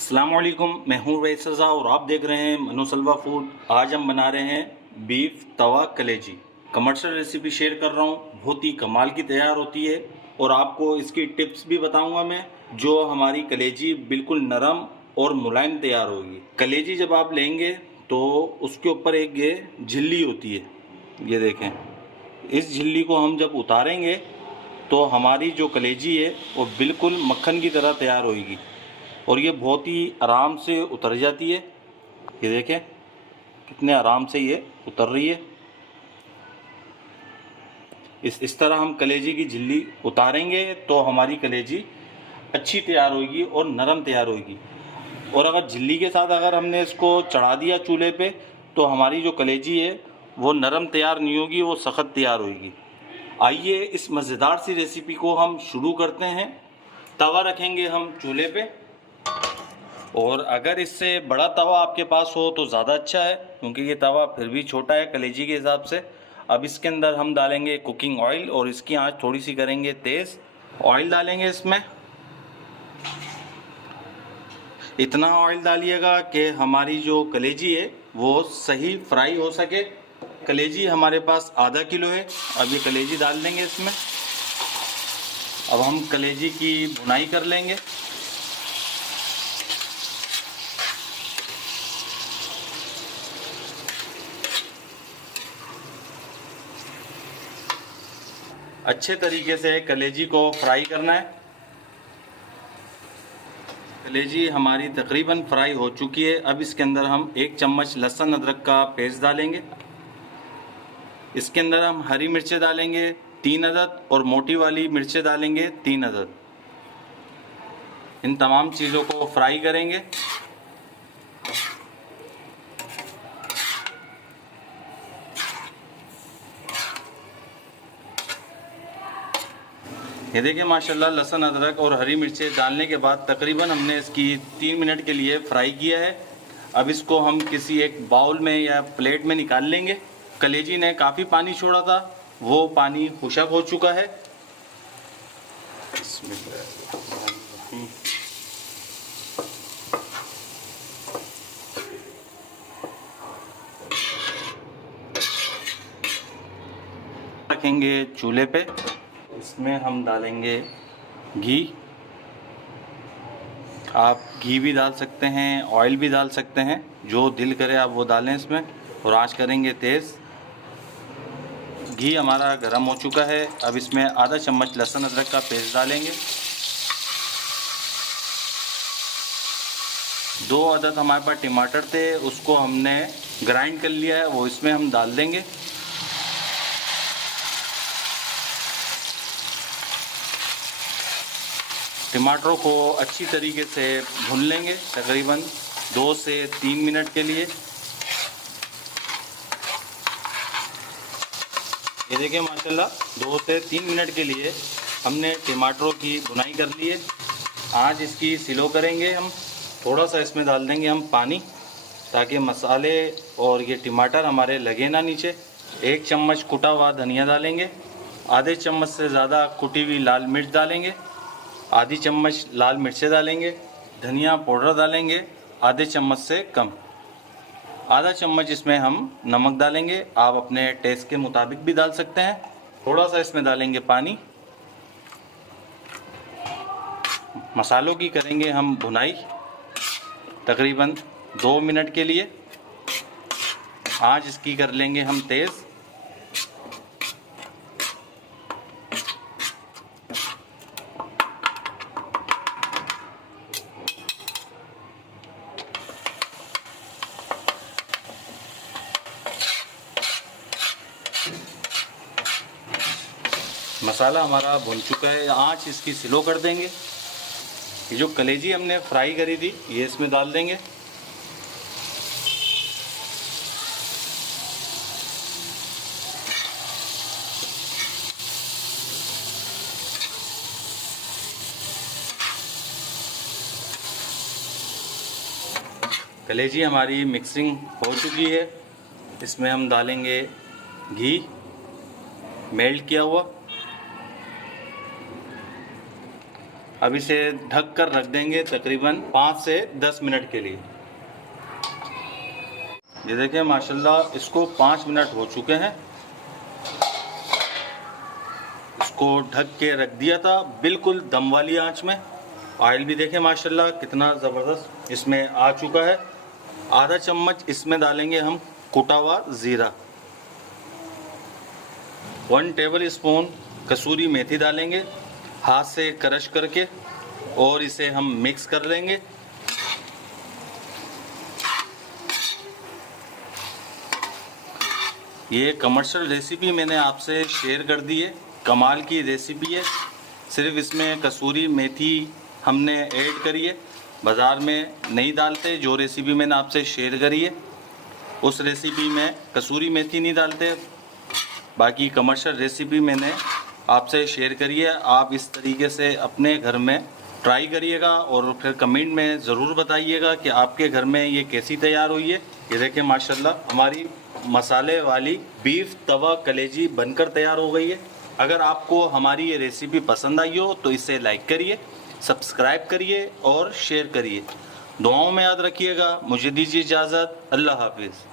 अस्सलाम वालेकुम, मैं हूँ रईस रज़ा और आप देख रहे हैं मनोसलवा फूड। आज हम बना रहे हैं बीफ तवा कलेजी। कमर्शियल रेसिपी शेयर कर रहा हूँ, बहुत ही कमाल की तैयार होती है और आपको इसकी टिप्स भी बताऊंगा मैं। जो हमारी कलेजी बिल्कुल नरम और मुलायम तैयार होगी। कलेजी जब आप लेंगे तो उसके ऊपर एक ये झिल्ली होती है, ये देखें। इस झिल्ली को हम जब उतारेंगे तो हमारी जो कलेजी है वो बिल्कुल मक्खन की तरह तैयार होगी और ये बहुत ही आराम से उतर जाती है। ये देखें कितने आराम से ये उतर रही है। इस तरह हम कलेजी की झिल्ली उतारेंगे तो हमारी कलेजी अच्छी तैयार होगी और नरम तैयार होगी। और अगर झिल्ली के साथ अगर हमने इसको चढ़ा दिया चूल्हे पे तो हमारी जो कलेजी है वो नरम तैयार नहीं होगी, वो सख्त तैयार होगी। आइए इस मज़ेदार सी रेसिपी को हम शुरू करते हैं। तवा रखेंगे हम चूल्हे पे और अगर इससे बड़ा तवा आपके पास हो तो ज़्यादा अच्छा है, क्योंकि ये तवा फिर भी छोटा है कलेजी के हिसाब से। अब इसके अंदर हम डालेंगे कुकिंग ऑयल और इसकी आंच थोड़ी सी करेंगे तेज़। ऑयल डालेंगे इसमें, इतना ऑयल डालिएगा कि हमारी जो कलेजी है वो सही फ्राई हो सके। कलेजी हमारे पास आधा किलो है। अब ये कलेजी डाल देंगे इसमें। अब हम कलेजी की भुनाई कर लेंगे। अच्छे तरीके से कलेजी को फ्राई करना है। कलेजी हमारी तकरीबन फ्राई हो चुकी है। अब इसके अंदर हम 1 चम्मच लहसुन अदरक का पेस्ट डालेंगे। इसके अंदर हम हरी मिर्चें डालेंगे 3 अदद और मोटी वाली मिर्चें डालेंगे 3 अदद। इन तमाम चीज़ों को फ्राई करेंगे। ये देखिए माशाल्लाह लहसुन अदरक और हरी मिर्चें डालने के बाद तकरीबन हमने इसकी 3 मिनट के लिए फ्राई किया है। अब इसको हम किसी एक बाउल में या प्लेट में निकाल लेंगे। कलेजी ने काफ़ी पानी छोड़ा था, वो पानी खुशक हो चुका है। रखेंगे चूल्हे पे। इसमें हम डालेंगे घी। आप घी भी डाल सकते हैं, ऑयल भी डाल सकते हैं, जो दिल करे आप वो डालें इसमें। और आंच करेंगे तेज़। घी हमारा गर्म हो चुका है। अब इसमें आधा चम्मच लहसुन अदरक का पेस्ट डालेंगे। 2 अदद हमारे पास टमाटर थे, उसको हमने ग्राइंड कर लिया है, वो इसमें हम डाल देंगे। टमाटरों को अच्छी तरीके से भून लेंगे तकरीबन 2 से 3 मिनट के लिए। ये देखिए माशाल्लाह 2 से 3 मिनट के लिए हमने टमाटरों की भुनाई कर ली है। आज इसकी स्लो करेंगे हम। थोड़ा सा इसमें डाल देंगे हम पानी, ताकि मसाले और ये टमाटर हमारे लगे ना नीचे। 1 चम्मच कुटा हुआ धनिया डालेंगे। आधे चम्मच से ज़्यादा कुटी हुई लाल मिर्च डालेंगे। आधी चम्मच लाल मिर्चें डालेंगे। धनिया पाउडर डालेंगे आधे चम्मच से कम। आधा चम्मच इसमें हम नमक डालेंगे, आप अपने टेस्ट के मुताबिक भी डाल सकते हैं। थोड़ा सा इसमें डालेंगे पानी। मसालों की करेंगे हम भुनाई तकरीबन 2 मिनट के लिए। आँच इसकी कर लेंगे हम तेज़। मसाला हमारा भुन चुका है। आंच इसकी स्लो कर देंगे। ये जो कलेजी हमने फ्राई करी थी ये इसमें डाल देंगे। कलेजी हमारी मिक्सिंग हो चुकी है। इसमें हम डालेंगे घी मेल्ट किया हुआ। अब इसे ढक कर रख देंगे तकरीबन 5 से 10 मिनट के लिए। ये देखिए माशाल्लाह इसको 5 मिनट हो चुके हैं। इसको ढक के रख दिया था बिल्कुल दम वाली आंच में। ऑयल भी देखें माशाल्लाह कितना ज़बरदस्त इसमें आ चुका है। आधा चम्मच इसमें डालेंगे हम कुटा हुआ ज़ीरा, 1 टेबल स्पून कसूरी मेथी डालेंगे हाथ से क्रश करके और इसे हम मिक्स कर लेंगे। ये कमर्शियल रेसिपी मैंने आपसे शेयर कर दी है, कमाल की रेसिपी है। सिर्फ इसमें कसूरी मेथी हमने ऐड करी है, बाज़ार में नहीं डालते। जो रेसिपी मैंने आपसे शेयर करी है उस रेसिपी में कसूरी मेथी नहीं डालते। बाकी कमर्शियल रेसिपी मैंने आपसे शेयर करी है। आप इस तरीके से अपने घर में ट्राई करिएगा और फिर कमेंट में ज़रूर बताइएगा कि आपके घर में ये कैसी तैयार हुई है। ये देखें माशाल्लाह हमारी मसाले वाली बीफ तवा कलेजी बनकर तैयार हो गई है। अगर आपको हमारी ये रेसिपी पसंद आई हो तो इसे लाइक करिए, सब्सक्राइब करिए और शेयर करिए। दुआओं में याद रखिएगा। मुझे दीजिए इजाज़त। अल्लाह हाफिज़।